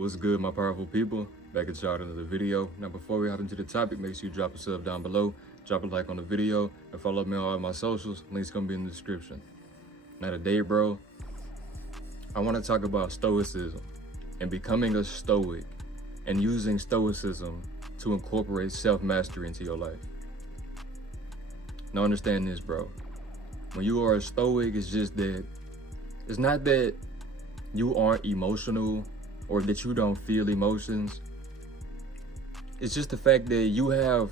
What's good, my powerful people? Back at y'all another video. Now, before we hop into the topic, make sure you drop a sub down below, drop a like on the video, and follow me on all my socials. Links gonna be in the description. Now today, bro, I want to talk about Stoicism and becoming a Stoic and using Stoicism to incorporate self-mastery into your life. Now understand this, bro. When you are a Stoic, it's just that it's not that you aren't emotional or that you don't feel emotions. It's just the fact that you have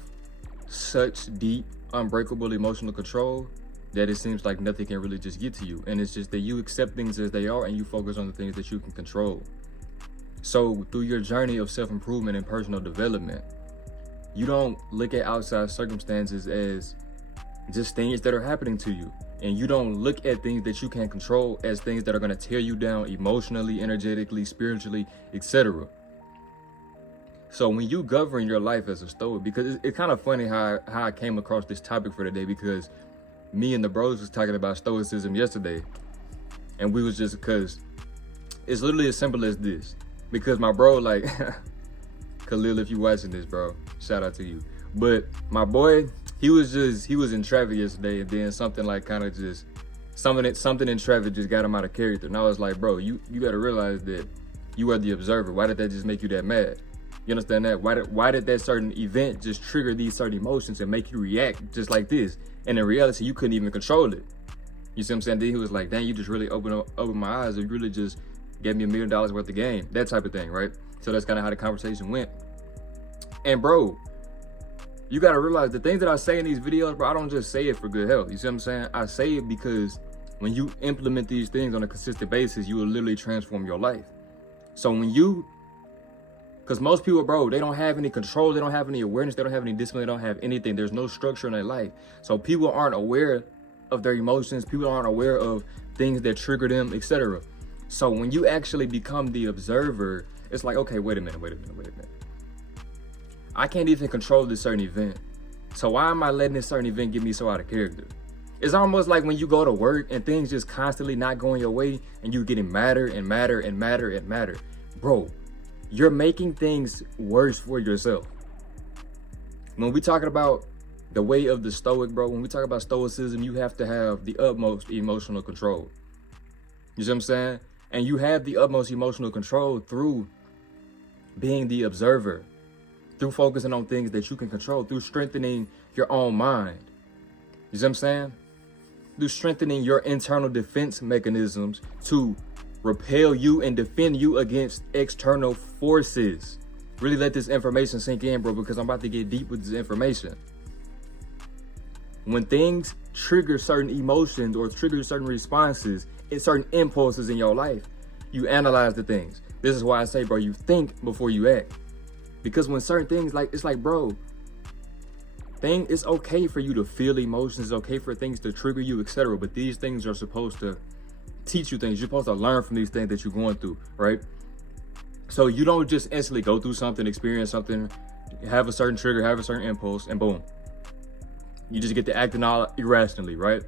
such deep, unbreakable emotional control that it seems like nothing can really just get to you. And it's just that you accept things as they are and you focus on the things that you can control. So through your journey of self-improvement and personal development, you don't look at outside circumstances as just things that are happening to you. And you don't look at things that you can't control as things that are going to tear you down emotionally, energetically, spiritually, etc. So when you govern your life as a Stoic, because it's kind of funny how I came across this topic for today, because me and the bros was talking about Stoicism yesterday. And we was just, because it's literally as simple as this. Because my bro, like, Khalil, if you watching this, bro, shout out to you. But my boy, he was in traffic yesterday, and then something like kind of just something in traffic just got him out of character. And I was like, bro, you gotta realize that you are the observer. Why did that just make you that mad? You understand that? Why did that certain event just trigger these certain emotions and make you react just like this? And in reality, you couldn't even control it. You see what I'm saying? Then he was like, dang, you just really opened my eyes. You really just gave me $1 million worth of game. That type of thing, right? So that's kind of how the conversation went. And bro, you gotta realize the things that I say in these videos, bro, I don't just say it for good health. You see what I'm saying? I say it because when you implement these things on a consistent basis, you will literally transform your life. So because most people, bro, they don't have any control, they don't have any awareness, they don't have any discipline, they don't have anything. There's no structure in their life. So people aren't aware of their emotions, people aren't aware of things that trigger them, etc. So when you actually become the observer, it's like, okay, wait a minute. I can't even control this certain event. So why am I letting this certain event get me so out of character? It's almost like when you go to work and things just constantly not going your way and you getting madder and madder and madder and madder. Bro, you're making things worse for yourself. When we talking about the way of the Stoic, bro, when we talk about Stoicism, you have to have the utmost emotional control. You see what I'm saying? And you have the utmost emotional control through being the observer, through focusing on things that you can control, through strengthening your own mind. You see what I'm saying? Through strengthening your internal defense mechanisms to repel you and defend you against external forces. Really let this information sink in, bro, because I'm about to get deep with this information. When things trigger certain emotions or trigger certain responses and certain impulses in your life, you analyze the things. This is why I say, bro, you think before you act. Because when certain things, like, it's like, bro, it's okay for you to feel emotions, it's okay for things to trigger you, etc. But these things are supposed to teach you things. You're supposed to learn from these things that you're going through, right? So you don't just instantly go through something, experience something, have a certain trigger, have a certain impulse, and boom. You just get to acting all irrationally, right?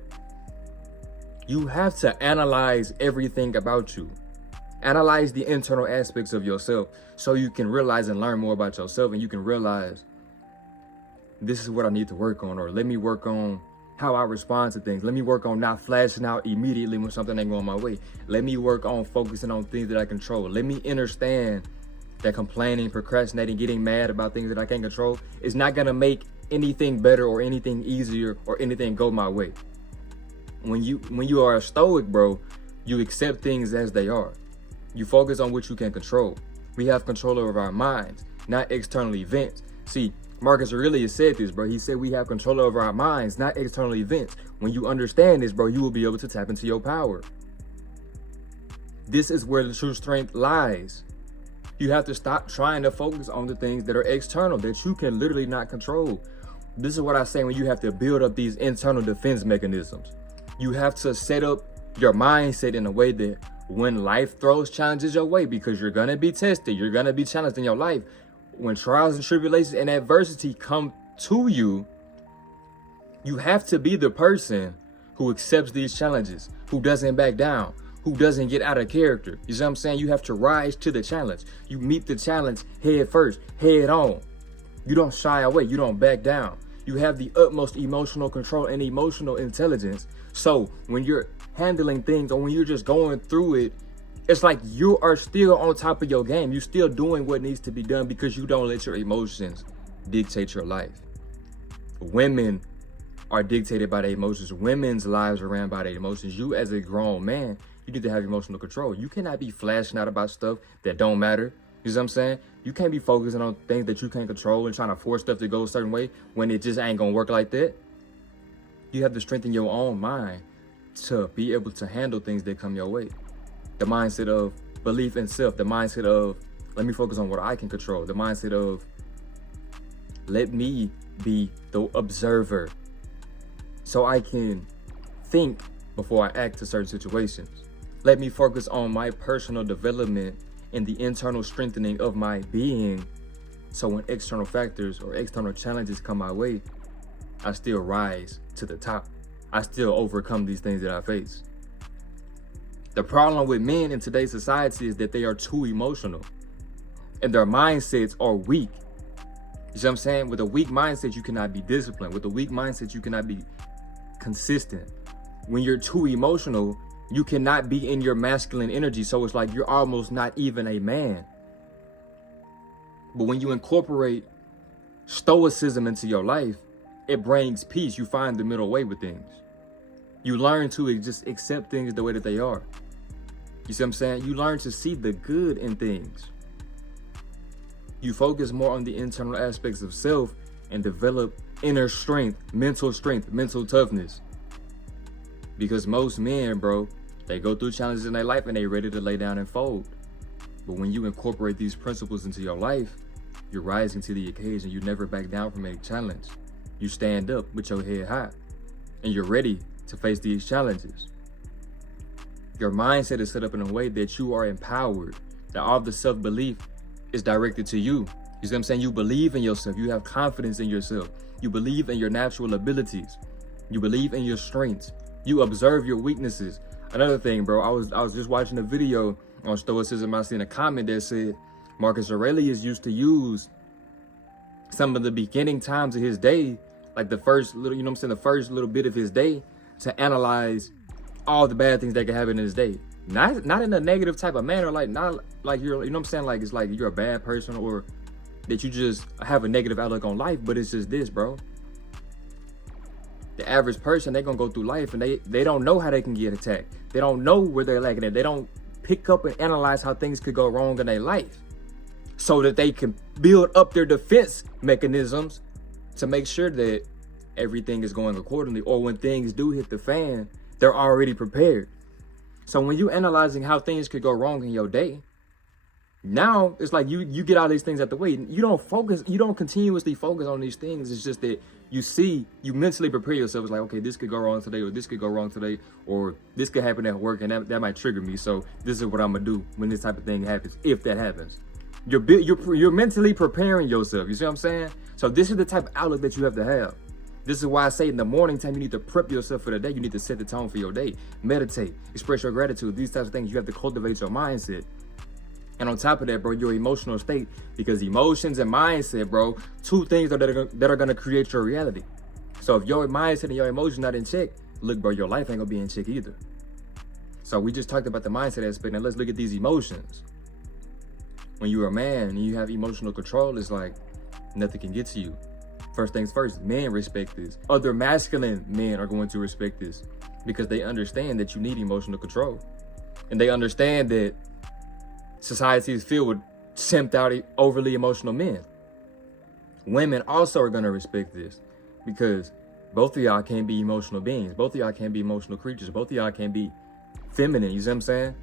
You have to analyze everything about you. Analyze the internal aspects of yourself so you can realize and learn more about yourself, and you can realize this is what I need to work on, or let me work on how I respond to things. Let me work on not flashing out immediately when something ain't going my way. Let me work on focusing on things that I control. Let me understand that complaining, procrastinating, getting mad about things that I can't control is not gonna make anything better or anything easier or anything go my way. When you are a Stoic, bro, you accept things as they are. You focus on what you can control. We have control over our minds, not external events. See, Marcus Aurelius said this, bro. He said we have control over our minds, not external events. When you understand this, bro, you will be able to tap into your power. This is where the true strength lies. You have to stop trying to focus on the things that are external, that you can literally not control. This is what I say when you have to build up these internal defense mechanisms. You have to set up your mindset in a way that when life throws challenges your way, because you're gonna be tested, you're gonna be challenged in your life. When trials and tribulations and adversity come to you, you have to be the person who accepts these challenges, who doesn't back down, who doesn't get out of character. You see what I'm saying? You have to rise to the challenge. You meet the challenge head first, head on. You don't shy away. You don't back down. You have the utmost emotional control and emotional intelligence. So when you're handling things or when you're just going through it, it's like you are still on top of your game. You're still doing what needs to be done because you don't let your emotions dictate your life. Women are dictated by their emotions. Women's lives are ran by their emotions. You as a grown man, you need to have emotional control. You cannot be flashing out about stuff that don't matter. You see what I'm saying? You can't be focusing on things that you can't control and trying to force stuff to go a certain way when it just ain't gonna work like that. You have to strengthen your own mind to be able to handle things that come your way. The mindset of belief in self, the mindset of let me focus on what I can control, the mindset of let me be the observer so I can think before I act to certain situations. Let me focus on my personal development and the internal strengthening of my being so when external factors or external challenges come my way, I still rise to the top. I still overcome these things that I face. The problem with men in today's society is that they are too emotional and their mindsets are weak. You see what I'm saying? With a weak mindset, you cannot be disciplined. With a weak mindset, you cannot be consistent. When you're too emotional, you cannot be in your masculine energy. So it's like you're almost not even a man. But when you incorporate Stoicism into your life, it brings peace. You find the middle way with things. You learn to just accept things the way that they are. You see what I'm saying? You learn to see the good in things. You focus more on the internal aspects of self and develop inner strength, mental toughness. Because most men, bro, they go through challenges in their life and they're ready to lay down and fold. But when you incorporate these principles into your life, you're rising to the occasion. You never back down from a challenge. You stand up with your head high and you're ready to face these challenges. Your mindset is set up in a way that you are empowered, that all the self-belief is directed to you. You see what I'm saying? You believe in yourself. You have confidence in yourself. You believe in your natural abilities. You believe in your strengths. You observe your weaknesses. Another thing, bro, I was just watching a video on Stoicism. I seen a comment that said Marcus Aurelius used to use some of the beginning times of his day, like the first little, you know what I'm saying, the first little bit of his day, to analyze all the bad things that could happen in his day. Not in a negative type of manner, like not like you're, you know what I'm saying, like it's like you're a bad person or that you just have a negative outlook on life, but it's just this, bro. The average person, they're gonna go through life and they don't know how they can get attacked. They don't know where they're lacking it. They don't pick up and analyze how things could go wrong in their life so that they can build up their defense mechanisms to make sure that everything is going accordingly, or when things do hit the fan, they're already prepared. So when you're analyzing how things could go wrong in your day, now it's like you get all these things out the way. You don't continuously focus on these things. It's just that you mentally prepare yourself. It's like, okay, this could go wrong today, or this could go wrong today, or this could happen at work, and that might trigger me. So this is what I'm gonna do when this type of thing happens, if that happens. You're mentally preparing yourself. You see what I'm saying? So this is the type of outlook that you have to have. This is why I say in the morning time, you need to prep yourself for the day. You need to set the tone for your day. Meditate, express your gratitude. These types of things, you have to cultivate your mindset. And on top of that, bro, your emotional state, because emotions and mindset, bro, two things that are going to create your reality. So if your mindset and your emotions not in check, look, bro, your life ain't going to be in check either. So we just talked about the mindset aspect. Now let's look at these emotions. When you're a man and you have emotional control, it's like nothing can get to you. First things first, men respect this. Other masculine men are going to respect this because they understand that you need emotional control. And they understand that society is filled with simped out, overly emotional men. Women also are going to respect this because both of y'all can't be emotional beings. Both of y'all can't be emotional creatures. Both of y'all can't be feminine. You see what I'm saying?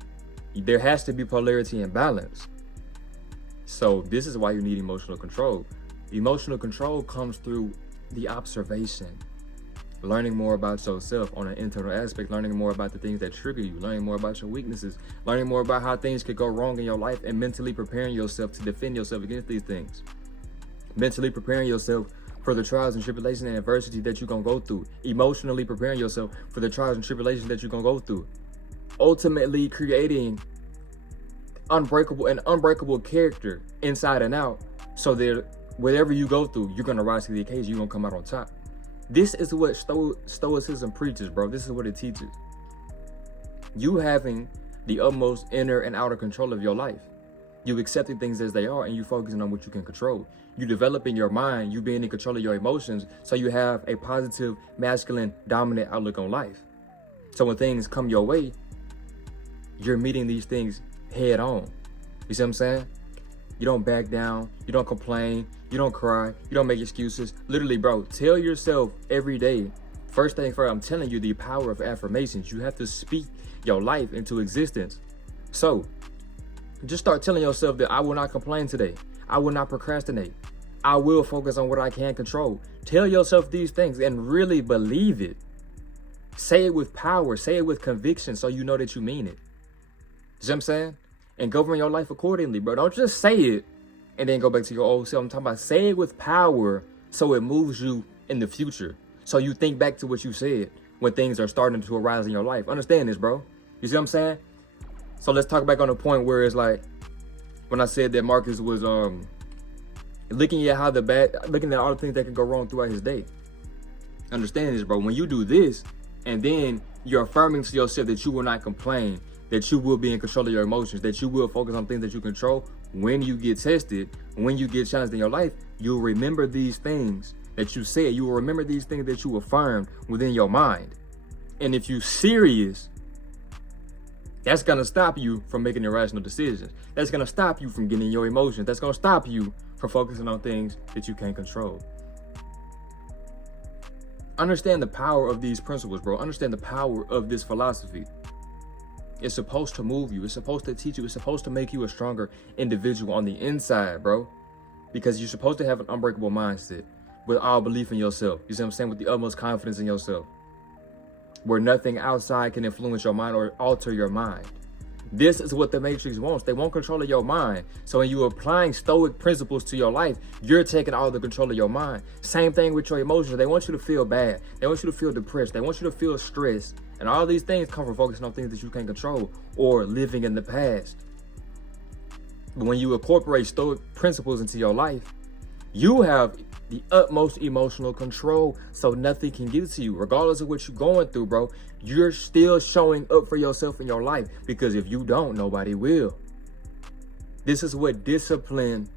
There has to be polarity and balance. So this is why you need emotional control. Emotional control comes through the observation, learning more about yourself on an internal aspect, learning more about the things that trigger you, learning more about your weaknesses, learning more about how things could go wrong in your life, and mentally preparing yourself to defend yourself against these things. Mentally preparing yourself for the trials and tribulations and adversity that you're going to go through. Emotionally preparing yourself for the trials and tribulations that you're going to go through. ultimately creating an unbreakable character inside and out, so that whatever you go through, you're gonna rise to the occasion, you're gonna come out on top. This is what Stoicism preaches, bro. This is what it teaches. You having the utmost inner and outer control of your life. You accepting things as they are, and you focusing on what you can control. You developing your mind, you being in control of your emotions, so you have a positive, masculine, dominant outlook on life. So when things come your way, you're meeting these things head on. You see what I'm saying? You don't back down, you don't complain, you don't cry, you don't make excuses. Literally, bro, tell yourself every day, first thing first, I'm telling you the power of affirmations. You have to speak your life into existence. So just start telling yourself that I will not complain today. I will not procrastinate. I will focus on what I can control. Tell yourself these things and really believe it. Say it with power, say it with conviction, so you know that you mean it. See what I'm saying? And govern your life accordingly, bro. Don't just say it and then go back to your old self. I'm talking about say it with power so it moves you in the future. So you think back to what you said when things are starting to arise in your life. Understand this, bro. You see what I'm saying? So let's talk back on the point where it's like when I said that Marcus was looking at all the things that can go wrong throughout his day. Understand this, bro. When you do this and then you're affirming to yourself that you will not complain, that you will be in control of your emotions, that you will focus on things that you control. When you get tested, when you get challenged in your life, you'll remember these things that you said. You will remember these things that you affirmed within your mind. And if you're serious, that's going to stop you from making irrational decisions. That's going to stop you from getting your emotions. That's going to stop you from focusing on things that you can't control. Understand the power of these principles, bro. Understand the power of this philosophy. It's supposed to move you. It's supposed to teach you. It's supposed to make you a stronger individual on the inside, bro. Because you're supposed to have an unbreakable mindset with all belief in yourself. You see what I'm saying? With the utmost confidence in yourself. Where nothing outside can influence your mind or alter your mind. This is what the Matrix wants. They want control of your mind. So when you're applying Stoic principles to your life, you're taking all the control of your mind. Same thing with your emotions. They want you to feel bad. They want you to feel depressed. They want you to feel stressed. And all these things come from focusing on things that you can't control or living in the past. But when you incorporate Stoic principles into your life, you have the utmost emotional control, so nothing can get to you. Regardless of what you're going through, bro, you're still showing up for yourself in your life, because if you don't, nobody will. This is what discipline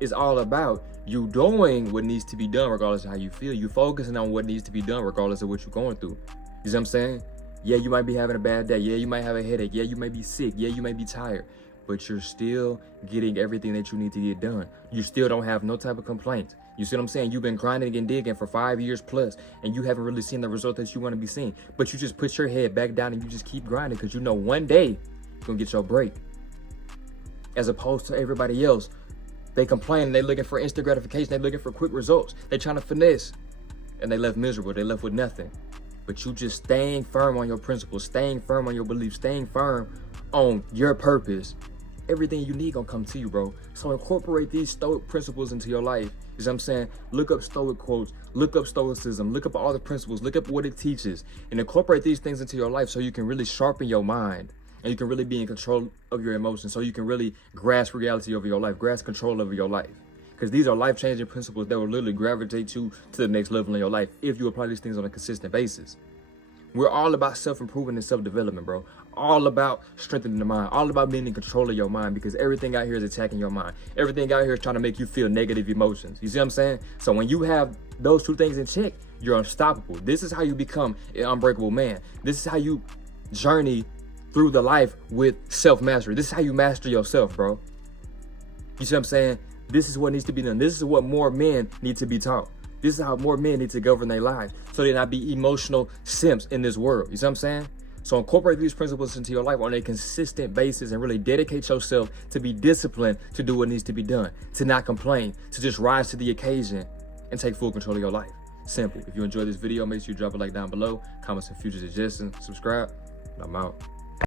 is all about. You doing what needs to be done regardless of how you feel. You focusing on what needs to be done regardless of what you're going through. You see what I'm saying? Yeah, you might be having a bad day. Yeah, you might have a headache. Yeah, you may be sick. Yeah, you may be tired. But you're still getting everything that you need to get done. You still don't have no type of complaints. You see what I'm saying? You've been grinding and digging for 5 years plus, and you haven't really seen the result that you want to be seeing. But you just put your head back down and you just keep grinding, because you know one day you're going to get your break. As opposed to everybody else, they complain, they looking for instant gratification, they looking for quick results. They trying to finesse, and they left miserable. They left with nothing. But you just staying firm on your principles, staying firm on your beliefs, staying firm on your purpose. Everything you need gonna come to you, bro. So incorporate these Stoic principles into your life. You know what I'm saying? Look up Stoic quotes, look up Stoicism, look up all the principles, look up what it teaches, and incorporate these things into your life so you can really sharpen your mind and you can really be in control of your emotions, so you can really grasp reality over your life, grasp control over your life. Because these are life-changing principles that will literally gravitate you to the next level in your life if you apply these things on a consistent basis. We're all about self-improvement and self-development, bro. All about strengthening the mind, all about being in control of your mind, because everything out here is attacking your mind. Everything out here is trying to make you feel negative emotions. You see what I'm saying? So when you have those two things in check, you're unstoppable. This is how you become an unbreakable man. This is how you journey through the life with self-mastery. This is how you master yourself, bro. You see what I'm saying? This is what needs to be done. This is what more men need to be taught. This is how more men need to govern their lives, so they not be emotional simps in this world. You see what I'm saying? So incorporate these principles into your life on a consistent basis and really dedicate yourself to be disciplined to do what needs to be done, to not complain, to just rise to the occasion and take full control of your life. Simple. If you enjoyed this video, make sure you drop a like down below, comment some future suggestions, subscribe, and I'm out.